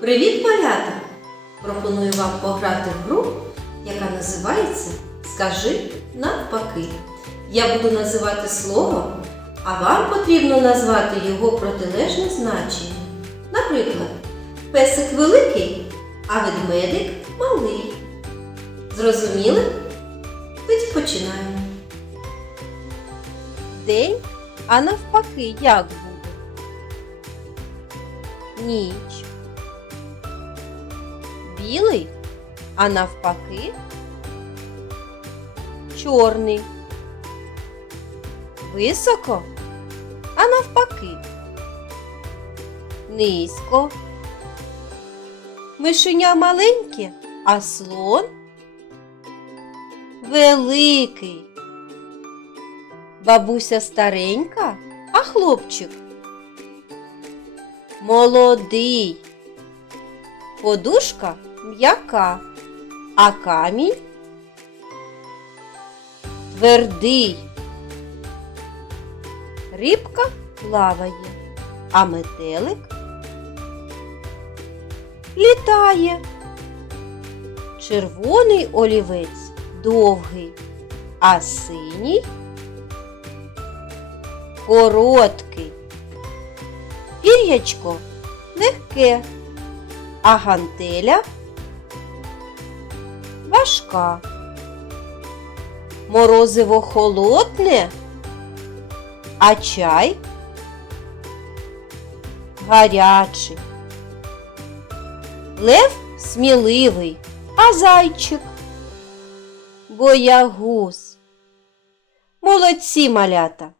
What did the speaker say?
Привіт, малята! Пропоную вам пограти в гру, яка називається Скажи навпаки. Я буду називати слово, а вам потрібно назвати його протилежне значення. Наприклад, песик великий, а ведмедик малий. Зрозуміли? Тоді починаємо. День, а навпаки, як буде? Ніч. Білий, а навпаки чорний. Високо, а навпаки. Низько. Мишеня маленьке, а слон великий. Бабуся старенька, а хлопчик молодий. Подушка м'яка, а камінь твердий. Рибка плаває, а метелик літає. Червоний олівець довгий, а синій короткий. Пір'ячко легке, а гантеля важка. Морозиво холодне, а чай гарячий. Лев сміливий, а зайчик боягуз. Молодці малята!